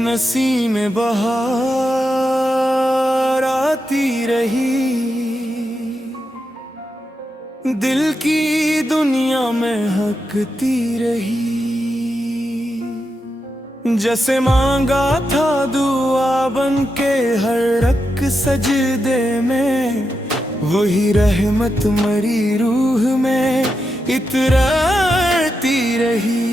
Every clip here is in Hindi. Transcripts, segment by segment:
नसीम बहार आती रही, दिल की दुनिया में हकती रही। जैसे मांगा था दुआ बन के हर रक सजदे में, वही रहमत मरी रूह में इतराती रही।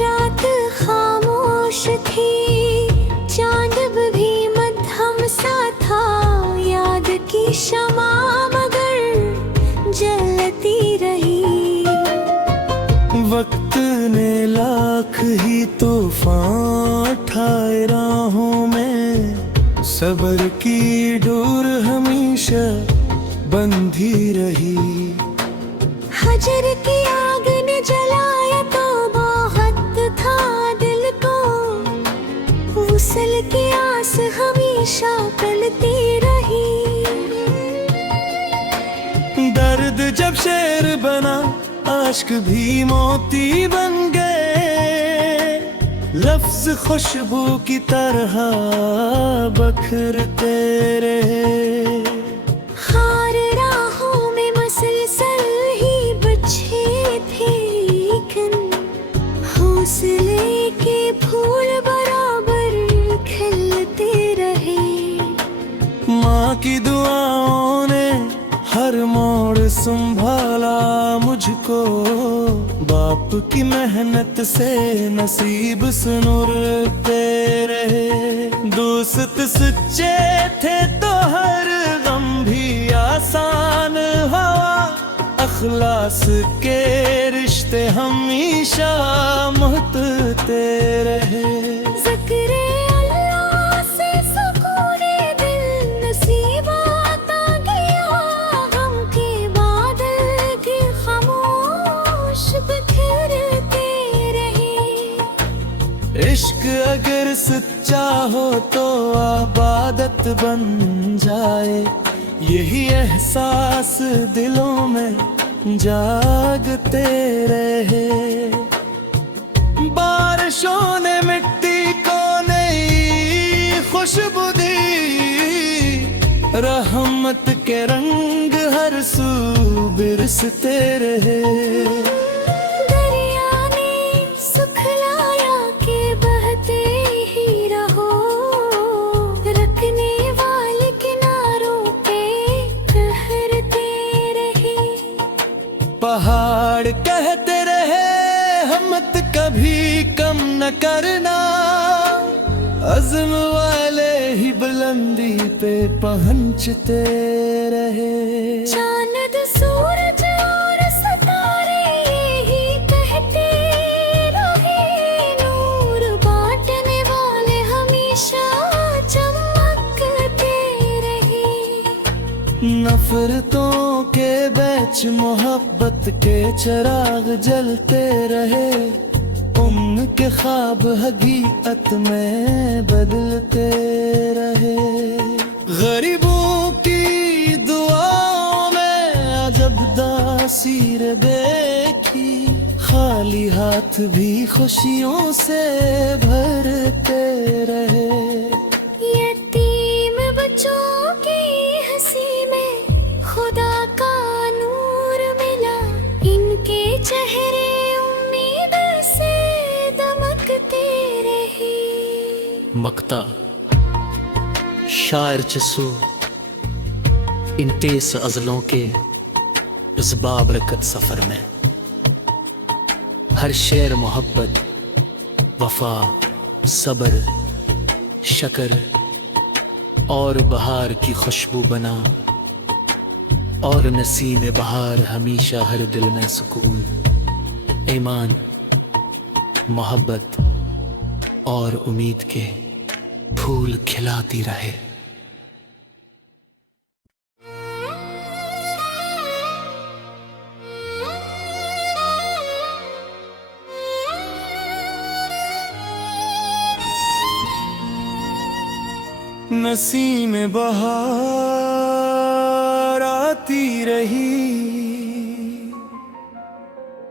रात खामोश थी, चांद भी मध्यम सा था, याद की शमा मगर जलती रही। वक्त ने लाख ही तूफान ठाए राहों में, सब्र की डोर हमेशा बंधी रही। हजर की आग ने जलाया तो बहुत था दिल को, वुसल की आस हमेशा पलती रही। दर्द जब शेर बना, आश्क भी मोती बन गए, लफ्ज खुशबू की तरह बखरते रहे। खार राहों में मसलसल ही बचे थे, लेकिन हौसले के फूल बराबर खिलते रहे। माँ की दुआओं ने हर मोड़ संभाला मुझको, बाप की मेहनत से नसीब सुनुरते रहे। दोस्त सच्चे थे तो हर गम भी आसान हुआ, अखलास के रिश्ते हमेशा महकते रहे। ज़िक्रे अल्लाह से सुकूने दिल नसीब आता गया, गम के बादल भी खामोश बिखरते रहे। इश्क अगर सच्चा हो तो आबादत बन जाए, यही एहसास दिलों में जागते रहे। बारिशों ने मिट्टी को नई खुशबू दी, रहमत के रंग हर सू बिरसते रहे। दरिया ने सुखलाया के बहते ही रहो, रखने वाले किनारों पे ठहरते रहे। पहाड़ कहते रहे हिम्मत कभी कम न करना, अज़्म वाले ही बुलंदी पे पहुंचते रहे। चांद सूरज और सितारे यही कहते रहे, नूर बांटने वाले हमेशा चमकते रहे। नफरतों के बीच मोहब्बत के चिराग जलते रहे, उनके ख्वाब हकीकत में बदलते रहे। गरीबों की दुआओं में अजब तासीर देखी, खाली हाथ भी खुशियों से भरते रहे। यतीम बच्चों की हंसी में खुदा का नूर मिला, इनके चेहरे उम्मीद से दमकते रहे। मकता शायर चसू इन तेज अज़लों के इस बाबरकत सफ़र में, हर शेर मोहब्बत वफा सब्र शकर और बहार की खुशबू बना, और नसीम बहार हमेशा हर दिल में सुकून, ईमान मोहब्बत और उम्मीद के फूल खिलाती रहे। नसीम बहार आती रही,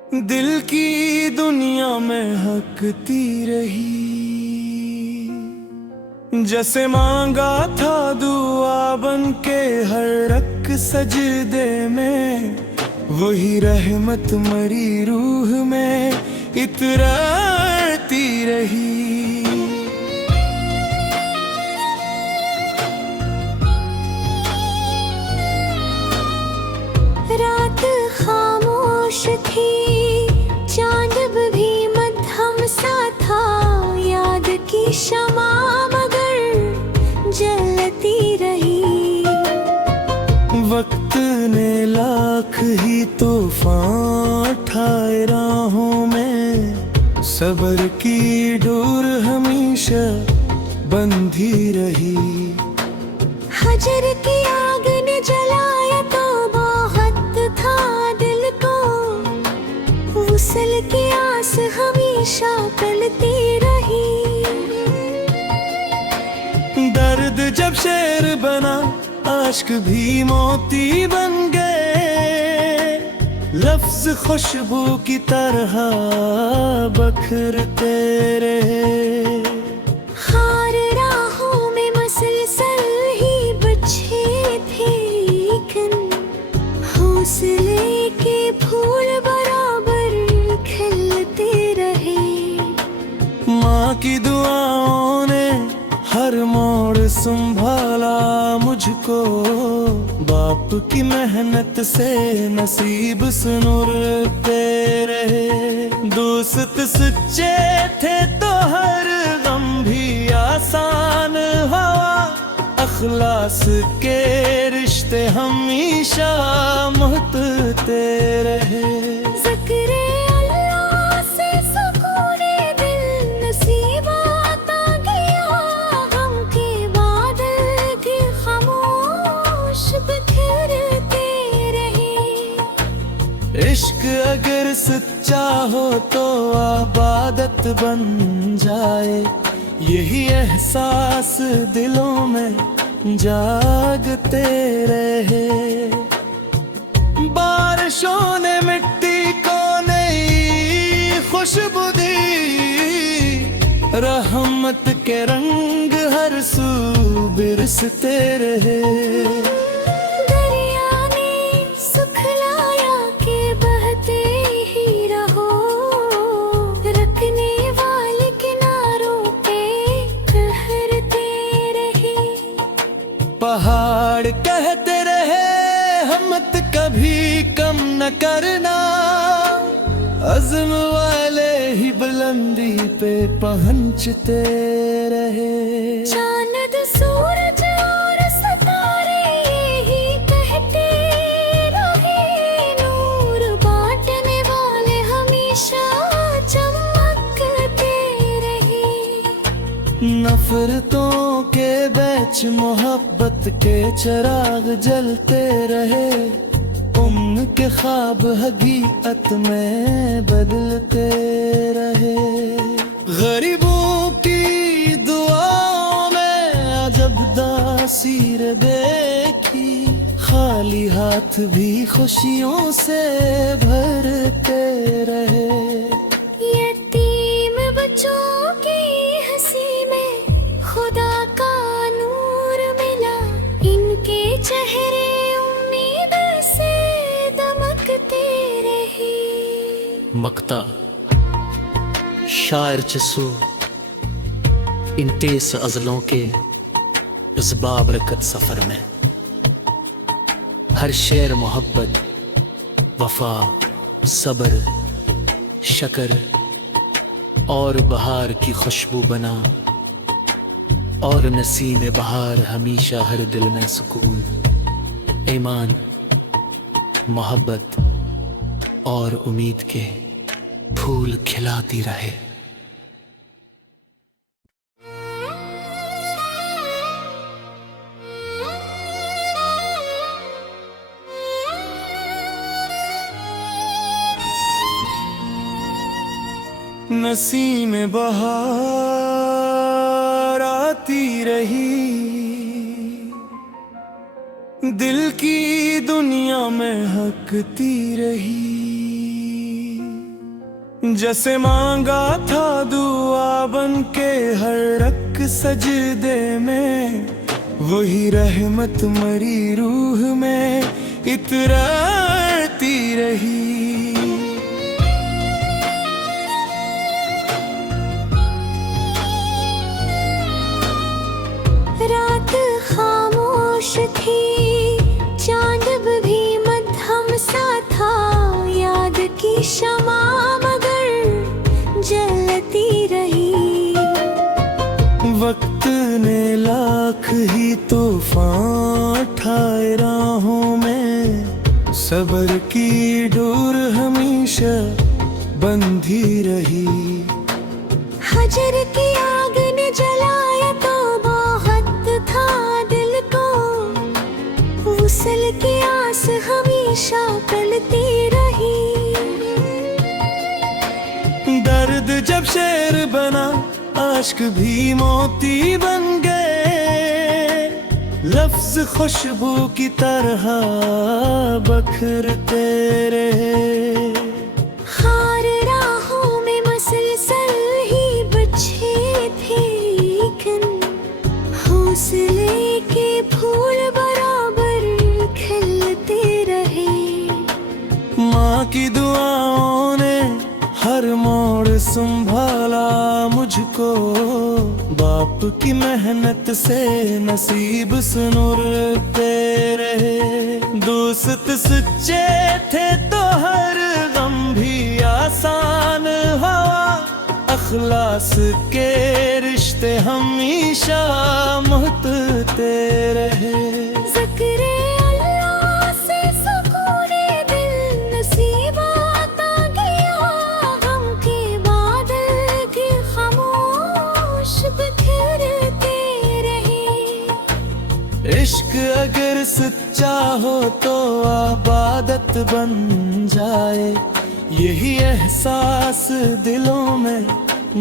दिल की दुनिया में हकती रही। जैसे मांगा था दुआ बन के हर रक सजदे में, वही रहमत मरी रूह में इतराती रही। रात खामोश थी, चांद भी मध्यम सा था, याद की शमा मगर जलती रही। वक्त ने लाख ही तूफान ठाए राहों में, सब्र की डोर हमेशा बंधी रही। हजर की आग ने जलाया तो बहुत था दिल को, वुसल की आस हमेशा पलती रही। दर्द जब शेर बना, आश्क भी मोती बन गए, लफ्ज खुशबू की तरह बखरते रहे। खार राहों में मसलसल ही बचे थे, लेकिन हौसले के फूल बराबर खिलते रहे। माँ की दुआओं ने हर मोड़ संभाला मुझको, बाप की मेहनत से नसीब सुनुरते रहे। दोस्त सच्चे थे तो हर गम भी आसान हुआ, अखलास के रिश्ते हमेशा महकते रहे। ज़िक्रे अल्लाह से सुकूने दिल नसीब आता गया, गम के बादल भी खामोश बिखरते रहे। इश्क अगर सच्चा हो तो आबादत बन जाए, यही एहसास दिलों में जागते रहे। बारिशों ने मिट्टी को नई खुशबू दी, रहमत के रंग हर सू बिरसते रहे। दरिया ने सुखलाया के बहते ही रहो, रखने वाले किनारों पे ठहरते रहे। पहाड़ कहते रहे हिम्मत कभी कम न करना, अज़्म वाले ही बुलंदी पे पहुंचते रहे। चांद सूरज और सितारे ही कहते रहे, नूर बांटने वाले हमेशा चमकते रहे। नफरतों के बीच मोहब्बत के चिराग जलते रहे, उम्र के ख्वाब हकीकत में बदलते रहे। गरीबों की दुआओं में अजब तासीर देखी, खाली हाथ भी खुशियों से भरते रहे। यतीम बच्चों की हंसी में खुदा का नूर मिला, इनके चेहरे उम्मीद से दमकते रहे। मकता शायर चसू इन तेज अज़लों के इस बाबरकत सफ़र में, हर शेर मोहब्बत, वफा, सब्र, शकर और बहार की खुशबू बना, और नसीम बहार हमेशा हर दिल में सुकून, ईमान, मोहब्बत और उम्मीद के फूल खिलाती रहे। नसीम बहार आती रही, दिल की दुनिया में हकती रही। जैसे मांगा था दुआ बन के हर रक सजदे में, वही रहमत मरी रूह में इतराती रही। रात खामोश थी, चांद भी मध्यम सा था, याद की शमा मगर जलती रही। वक्त ने लाख ही तूफान ठाए राहों में, सब्र की डोर हमेशा बंधी रही। हजर की आग ने जलाया तो बहुत था दिल को, वुसल की आस हमेशा पलती रही। दर्द जब शेर बना, आश्क भी मोती बन गए, लफ्ज खुशबू की तरह बखरते रहे। खार राहों में मसलसल ही बचे थे, लेकिन हौसले के फूल बराबर खिलते रहे। माँ की दुआओं ने हर मोड़ संभाला मुझको, बाप की मेहनत से नसीब सुनुरते रहे। दोस्त सच्चे थे तो हर गम भी आसान हुआ, अखलास के रिश्ते हमेशा महकते रहे। ज़िक्रे अल्लाह से सुकूने दिल नसीब आता गया, गम के बादल के खामोश बिखरते रहे। इश्क अगर सच्चा हो तो आबादत बन जाए, यही एहसास दिलों में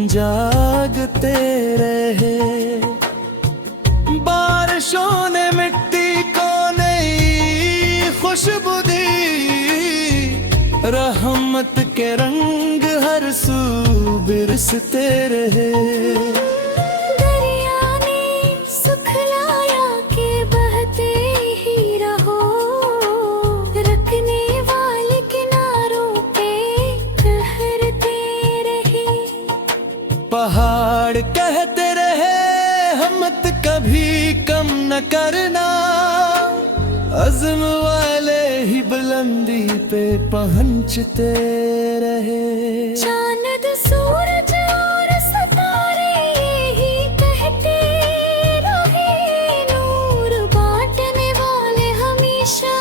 जागते रहे। बारिशों ने मिट्टी को नई खुशबू दी, रहमत के रंग हर सू बिरसते रहे। दरिया ने सुखलाया के बहते ही रहो, रखने वाले किनारों पे ठहरते रहे। पहाड़ कहते रहे हिम्मत कभी कम न करना, अज़्म वाले ही बुलंदी पे पहुंचते रहे। चांद सूरज और सितारे यही कहते रहे, नूर बांटने वाले हमेशा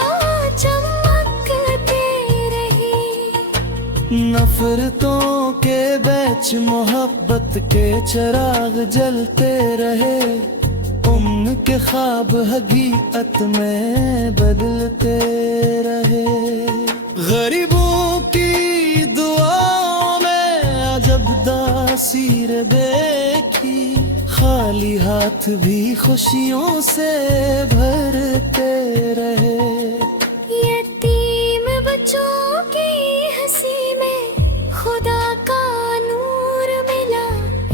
चमकते रहे। नफरतों के बीच मोहब्बत के चिराग जलते रहे, उनके ख्वाब हकीकत में बदलते रहे। गरीबों की दुआओं में अजब तासीर देखी, खाली हाथ भी खुशियों से भरते रहे। यतीम बच्चों की हंसी में खुदा का नूर मिला,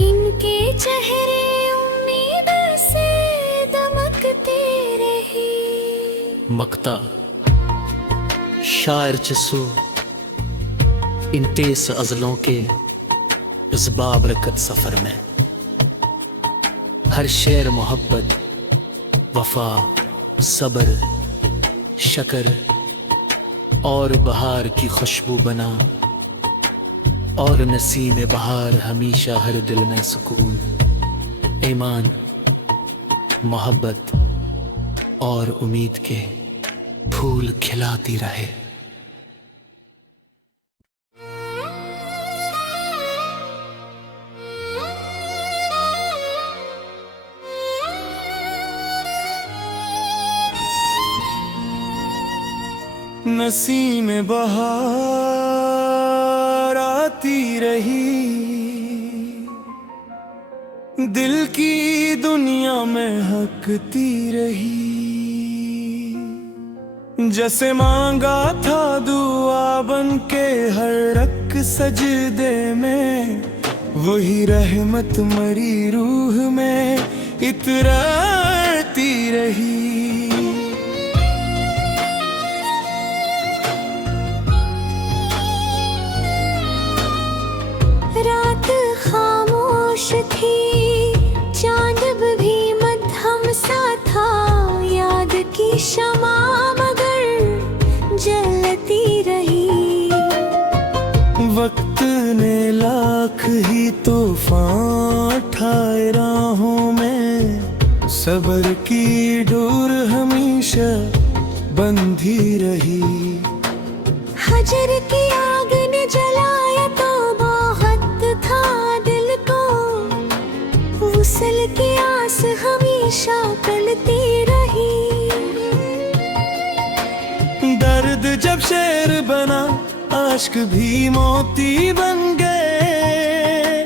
इनके चेहरे उम्मीद से दमकते रहे। मक्ता शायर चसू इन तेज अज़लों के इस बाबरकत सफ़र में, हर शेर मोहब्बत, वफा, सब्र, शकर और बहार की खुशबू बना, और नसीम बहार हमेशा हर दिल में सुकून, ईमान, मोहब्बत और उम्मीद के फूल खिलाती रहे। नसीम बहार आती रही, दिल की दुनिया में हकती रही। जैसे मांगा था दुआ बन के हर रक सजदे में, वही रहमत मरी रूह में इतराती रही। रात खामोश थी, चांद भी मध्यम सा था, याद की शमा मगर जलती रही। वक्त ने लाख ही तूफान ठाए राहों में, सब्र की डोर हमेशा बंधी रही। हजर की आग ने जलाया तो बहुत था दिल को, वुसल की आस हमेशा करती रही। दर्द जब शेर बना, आश्क भी मोती बन गए,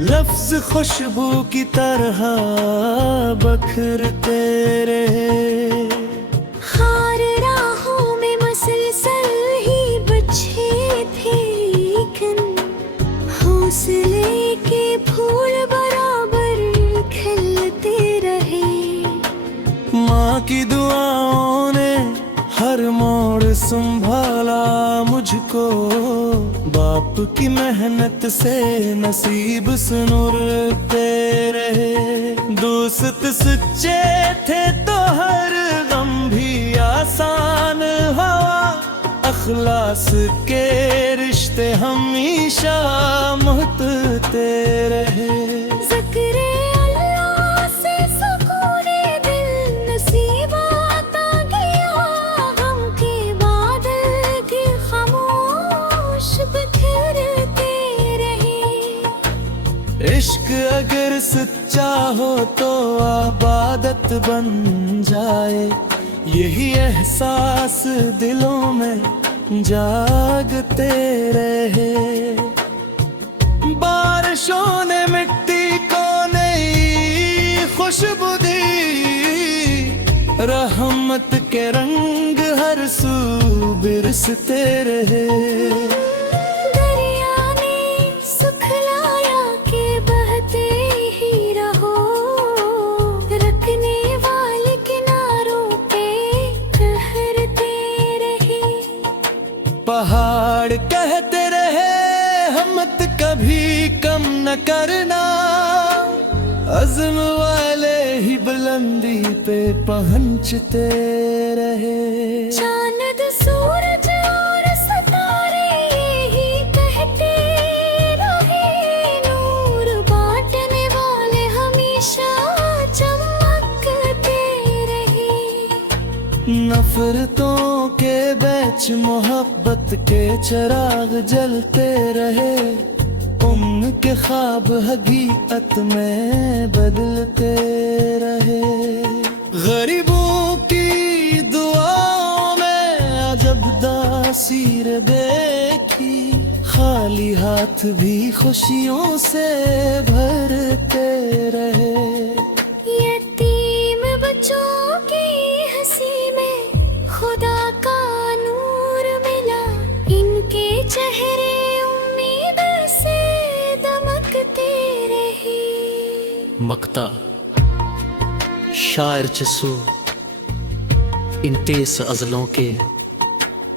लफ्ज खुशबू की तरह बखरते रहे। खार राहों में मसलसल ही बचे थे, लेकिन हौसले के फूल बराबर खिलते रहे। माँ की दुआओं ने हर मोड़ संभाला मुझको, बाप की मेहनत से नसीब सुनुरते रहे। दोस्त सच्चे थे तो हर गम भी आसान हुआ, अखलास के रिश्ते हमेशा महकते रहे। ज़िक्रे अल्लाह से सुकूने दिल नसीब आता गया, गम के बादल के खामोश बिखरते रहे। इश्क अगर सच्चा हो तो आबादत बन जाए, यही एहसास दिलों में जागते रहे। बारिशों ने मिट्टी को नई खुशबू दी, रहमत के रंग हर सू बिरसते रहे। दरिया ने सुखलाया के बहते ही रहो, रखने वाले किनारों पे ठहरते रहे। पहाड़ कहते रहे हिम्मत कभी कम न करना, अज़्म वाले ही बुलंदी पे पहुंचते रहे। चांद सूरज और सितारे ही कहते रहे, नूर बांटने वाले हमेशा चमकते रहे। नफरतों के बीच मोहब्बत के चिराग जलते रहे, उनके ख्वाब हकीकत में बदलते रहे। गरीबों की दुआओं में अजब तासीर देखी, खाली हाथ भी खुशियों से भरते रहे। यतीम बच्चों की हंसी में खुदा का नूर मिला, इनके चेहरे उम्मीद से दमकते रहे। मक्ता शायर चसू इन तेज अज़लों के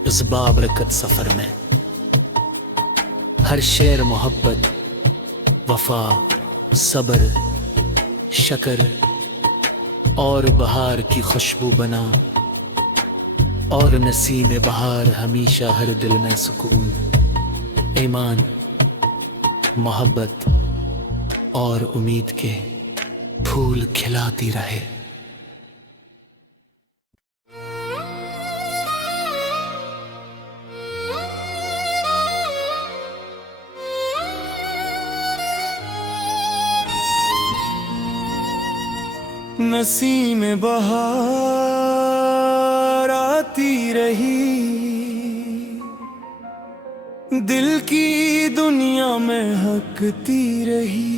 इस बाबरकत सफ़र में, हर शेर मोहब्बत, वफा, सब्र, शकर और बहार की खुशबू बना, और नसीम बहार हमेशा हर दिल में सुकून, ईमान, मोहब्बत और उम्मीद के फूल खिलाती रहे। नसीम बहार आती रही, दिल की दुनिया में हकती रही।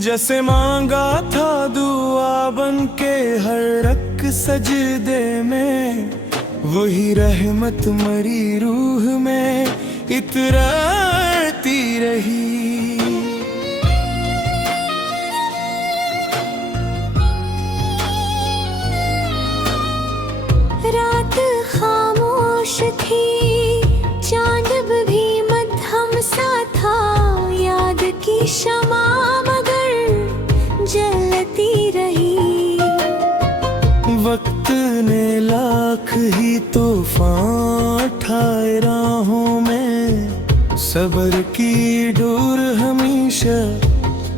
जैसे मांगा था दुआ बन के हर रक सजदे में, वही रहमत मरी रूह में इतराती रही। रात खामोश थी, चांद भी मध्यम सा था, याद की शमा मगर जलती रही। वक्त ने लाख ही तूफान ठाए राहों में, सब्र की डोर हमेशा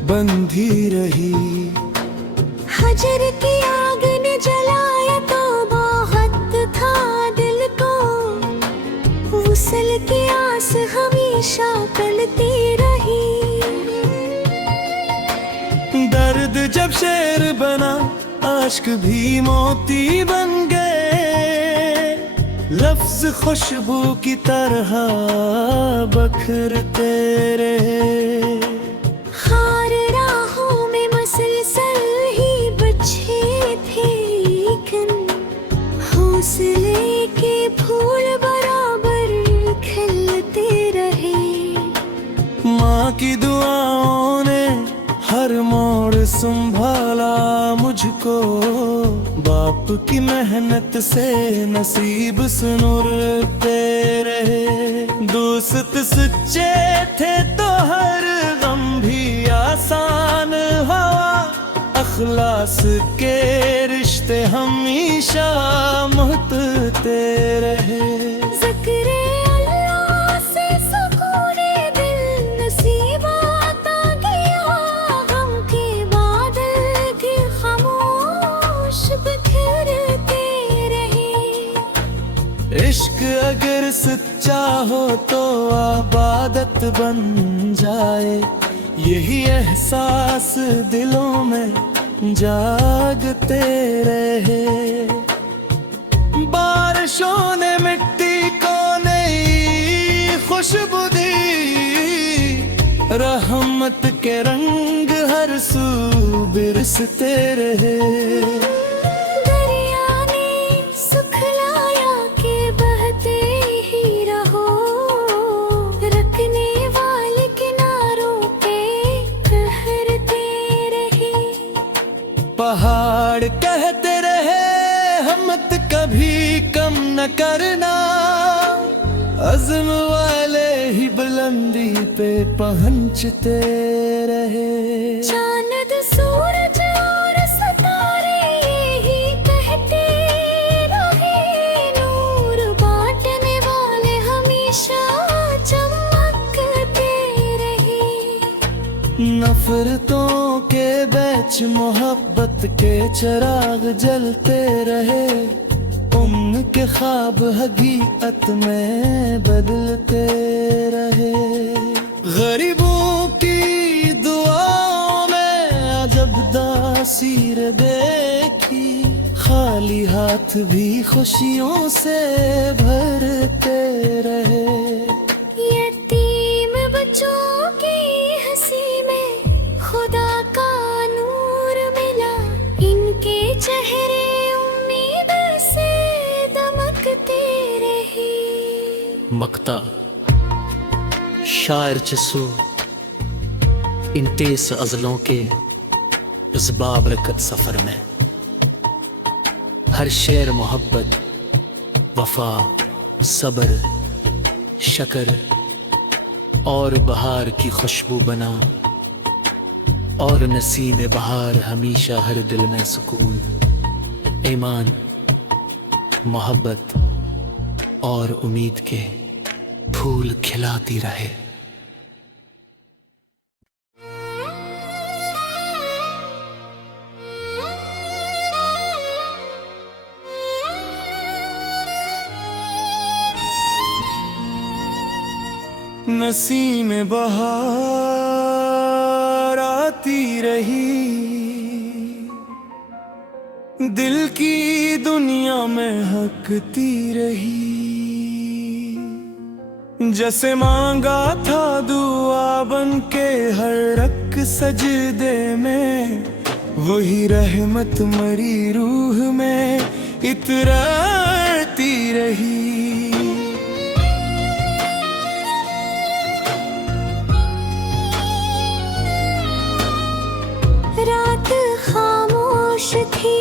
बंधी रही। हजर की आग ने जलाया तो बहुत था दिल को, वुसल की आस हमेशा पलती रही। दर्द जब शेर बना, आश्क भी मोती बन गए, लफ्ज खुशबू की तरह बखरते रहे। खार राहों में मसलसल ही बचे थे, लेकिन हौसले के फूल बराबर खिलते रहे। माँ की दुआओं ने हर मोड़ संभाला मुझको, बाप की मेहनत से नसीब सुनुरते रहे। दोस्त सच्चे थे तो हर गम भी आसान हुआ, अखलास के रिश्ते हमेशा महकते रहे। ज़िक्रे अल्लाह से सुकूने दिल नसीब आता गया, गम के बादल के खामोश बिखरते रहे। इश्क अगर सच्चा हो तो आबादत बन जाए, यही एहसास दिलों में जागते रहे। बारिशों ने मिट्टी को नई खुशबू दी, रहमत के रंग हर सू बिरसते रहे। दरिया ने सुखलाया के बहते ही रहो, रखने वाले किनारों पे ठहरते रहे। पहाड़ कहते रहे हिम्मत कभी कम न करना, अज़्म वाले ही बुलंदी पे पहुंचते रहे। चांद सूरज और सितारे ही कहते रहे, नूर बांटने वाले हमेशा चमकते रहे। नफरतों के बीच मोहब्बत के चिराग जलते रहे, उनके ख्वाब हकीकत में बदलते रहे। गरीबों की दुआओं में अजब तासीर देखी, खाली हाथ भी खुशियों से भरते रहे। यतीम बच्चों की हंसी में खुदा का नूर मिला, इनके चेहरे उम्मीद से दमकते रहे। मक्ता शायर चसू इन तेज अज़लों के इस बाबरकत सफ़र में, हर शेर मोहब्बत, वफा, सब्र, शकर और बहार की खुशबू बना, और नसीब बहार हमेशा हर दिल में सुकून, ईमान, मोहब्बत और उम्मीद के फूल खिलाती रहे। नसीम बहार आती रही, दिल की दुनिया में हकती रही। जैसे मांगा था दुआ बन के हर रक सजदे में, वही रहमत मरी रूह में इतराती रही। रात खामोश थी,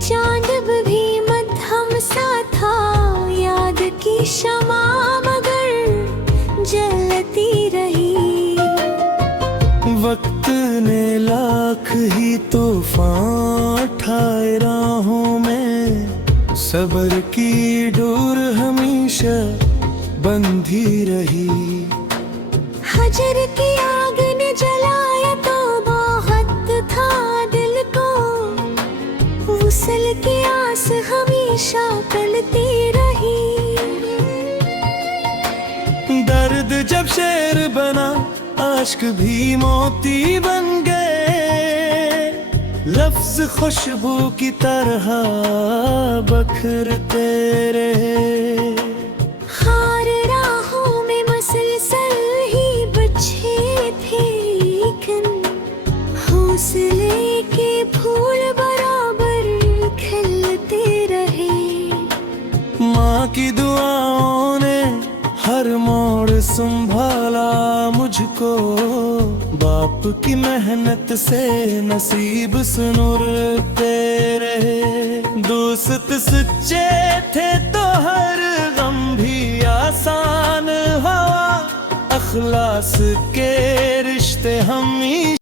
चांद भी मध्यम सा था, याद की शमा मगर जलती रही। वक्त ने लाख ही तूफान उठाए राहों में, सब्र की डोर हमेशा बंधी रही। हजर की आग ने जलाया तो बहुत था दिल को, वुसल की आस हमेशा पलती रही। दर्द जब शेर बना, आश्क भी मोती बन गए, लफ्ज खुशबू की तरह बखरते रहे। खार राहों में मसलसल ही बचे थे, लेकिन हौसले के फूल बराबर खिलते रहे। माँ की दुआओं ने हर मोड़ संभाला मुझको, बाप की मेहनत से नसीब सुनुरते रहे। दोस्त सच्चे थे तो हर गम भी आसान हुआ, अखलास के रिश्ते हम